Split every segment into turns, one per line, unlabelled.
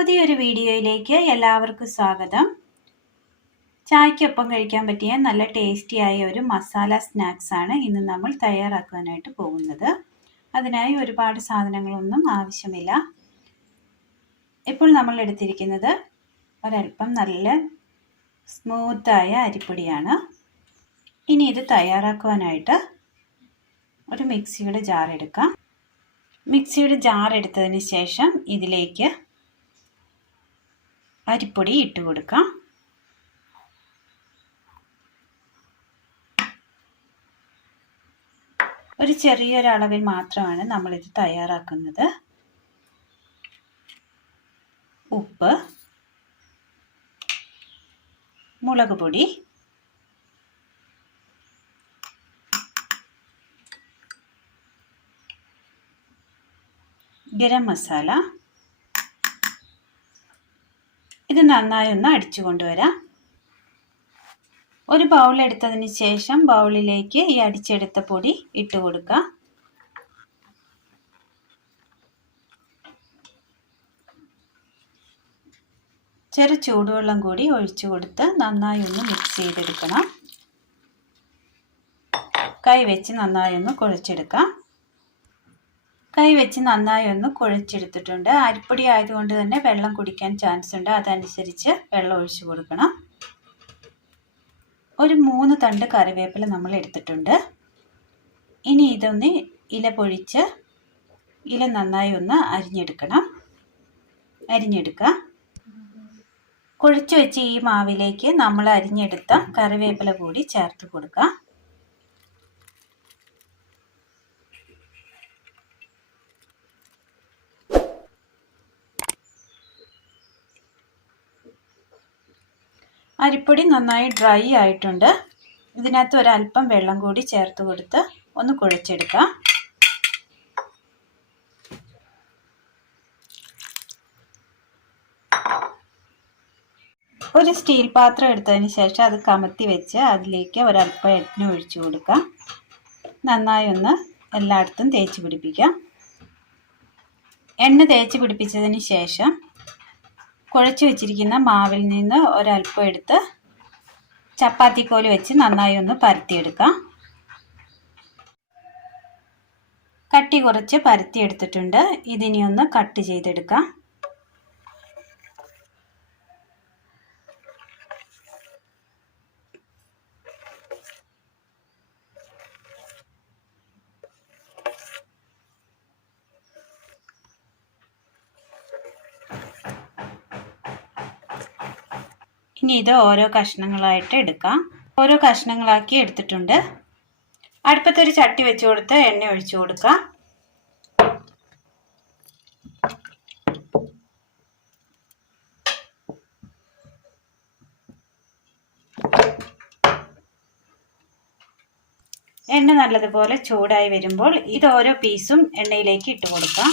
പുതിയൊരു വീഡിയോയിലേക്ക് എല്ലാവർക്കും സ്വാഗതം. ചായക്കൊപ്പം കഴിക്കാൻ പറ്റിയ നല്ല ടേസ്റ്റിയായ ഒരു മസാല സ്നാക്സ് ആണ് ഇന്ന് നമ്മൾ തയ്യാറാക്കാനായിട്ട് പോകുന്നത്. അതിനായി ഒരുപാട് സാധനങ്ങളൊന്നും ആവശ്യമില്ല. ഇപ്പോൾ നമ്മൾ എടുത്തിരിക്കുന്നത് ഒരൽപ്പം നല്ല സ്മൂത്തായ അരിപ്പൊടിയാണ്. ഇനി ഇത് തയ്യാറാക്കുവാനായിട്ട് ഒരു മിക്സിയുടെ ജാർ എടുക്കാം. മിക്സിയുടെ ജാർ എടുത്തതിന് ശേഷം ഇതിലേക്ക് അരിപ്പൊടി ഇട്ട് കൊടുക്കാം. ഒരു ചെറിയൊരളവിൽ മാത്രമാണ് നമ്മളിത് തയ്യാറാക്കുന്നത്. ഉപ്പ് മുളക് പൊടി ഗരം മസാല ഇത് നന്നായി ഒന്ന് അടിച്ചു കൊണ്ടുവരാം. ഒരു ബൗൾ എടുത്തതിന് ശേഷം ബൗളിലേക്ക് ഈ അടിച്ചെടുത്ത പൊടി ഇട്ട് കൊടുക്കുക. ചെറു ചൂടുവെള്ളം കൂടി ഒഴിച്ചു കൊടുത്ത് നന്നായി ഒന്ന് മിക്സ് ചെയ്തെടുക്കണം. കൈ വെച്ച് നന്നായി ഒന്ന് കുഴച്ചെടുക്കാം. കൈ വെച്ച് നന്നായി ഒന്ന് കുഴച്ചെടുത്തിട്ടുണ്ട്. അരിപ്പൊടി ആയതുകൊണ്ട് തന്നെ വെള്ളം കുടിക്കാൻ ചാൻസ് ഉണ്ട്. അതനുസരിച്ച് വെള്ളം ഒഴിച്ചു കൊടുക്കണം. ഒരു മൂന്ന് തണ്ട് കറിവേപ്പില നമ്മൾ എടുത്തിട്ടുണ്ട്. ഇനി ഇതൊന്ന് ഇല പൊഴിച്ച് ഇല നന്നായി ഒന്ന് അരിഞ്ഞെടുക്കണം. അരിഞ്ഞെടുക്കുക കുഴിച്ചു വെച്ച് ഈ മാവിലേക്ക് നമ്മൾ അരിഞ്ഞെടുത്ത കറിവേപ്പില കൂടി ചേർത്ത് കൊടുക്കുക അരിപ്പൊടി നന്നായി ഡ്രൈ ആയിട്ടുണ്ട്. ഇതിനകത്ത് ഒരല്പം വെള്ളം കൂടി ചേർത്ത് കൊടുത്ത് ഒന്ന് കുഴച്ചെടുക്കാം. ഒരു സ്റ്റീൽ പാത്രം എടുത്തതിന് ശേഷം അത് കമത്തി വെച്ച് അതിലേക്ക് ഒരല്പം എണ്ണ ഒഴിച്ചു കൊടുക്കാം. നന്നായി ഒന്ന് എല്ലായിടത്തും തേച്ച് പിടിപ്പിക്കാം. എണ്ണ തേച്ച് പിടിപ്പിച്ചതിന് ശേഷം കുഴച്ച് വെച്ചിരിക്കുന്ന മാവിൽ നിന്ന് ഒരൽപ്പം എടുത്ത് ചപ്പാത്തിക്കോൽ വെച്ച് നന്നായി ഒന്ന് പരത്തിയെടുക്കാം. കട്ടി കുറച്ച് പരത്തിയെടുത്തിട്ടുണ്ട്. ഇതിനി ഒന്ന് കട്ട് ചെയ്തെടുക്കാം. ഇനി ഇത് ഓരോ കഷ്ണങ്ങളായിട്ട് എടുക്കാം. ഓരോ കഷ്ണങ്ങളാക്കി എടുത്തിട്ടുണ്ട്. അടുപ്പത്തൊരു ചട്ടി വെച്ച് കൊടുത്ത് എണ്ണ ഒഴിച്ചു കൊടുക്കാം. എണ്ണ നല്ലതുപോലെ ചൂടായി വരുമ്പോൾ ഇത് ഓരോ പീസും എണ്ണയിലേക്ക് ഇട്ട് കൊടുക്കാം.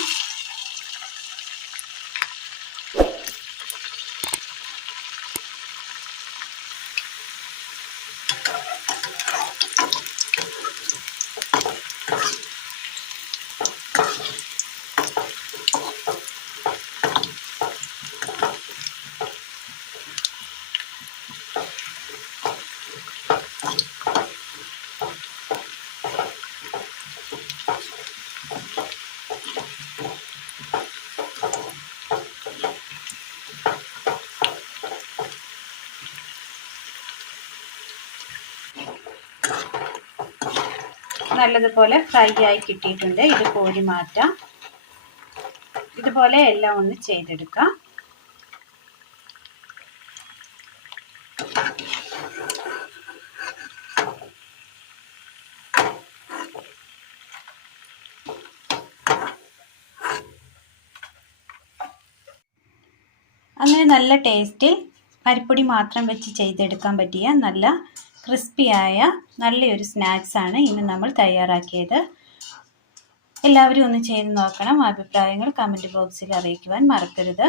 നല്ലതുപോലെ ഫ്രൈ ആയി കിട്ടിയിട്ടുണ്ട്. ഇത് കോരി മാറ്റാം. ഇതുപോലെ എല്ലാം ഒന്ന് ചെയ്തെടുക്കാം. അങ്ങനെ നല്ല ടേസ്റ്റിൽ പരിപ്പൊടി മാത്രം വെച്ച് ചെയ്തെടുക്കാൻ പറ്റിയ നല്ല ക്രിസ്പിയായ നല്ലൊരു സ്നാക്സാണ് ഇന്ന് നമ്മൾ തയ്യാറാക്കിയത്. എല്ലാവരും ഒന്ന് ചെയ്ത് നോക്കണം. അഭിപ്രായങ്ങൾ കമന്റ് ബോക്സിൽ അറിയിക്കുവാൻ മറക്കരുത്.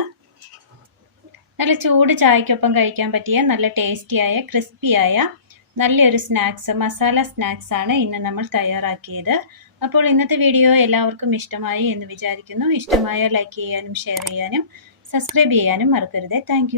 നല്ല ചൂട് ചായക്കൊപ്പം കഴിക്കാൻ പറ്റിയ നല്ല ടേസ്റ്റിയായ ക്രിസ്പിയായ നല്ലൊരു സ്നാക്സ് മസാല സ്നാക്സ് ആണ് ഇന്ന് നമ്മൾ തയ്യാറാക്കിയത്. അപ്പോൾ ഇന്നത്തെ വീഡിയോ എല്ലാവർക്കും ഇഷ്ടമായി എന്ന് വിചാരിക്കുന്നു. ഇഷ്ടമായ ലൈക്ക് ചെയ്യാനും ഷെയർ ചെയ്യാനും സബ്സ്ക്രൈബ് ചെയ്യാനും മറക്കരുത്. താങ്ക്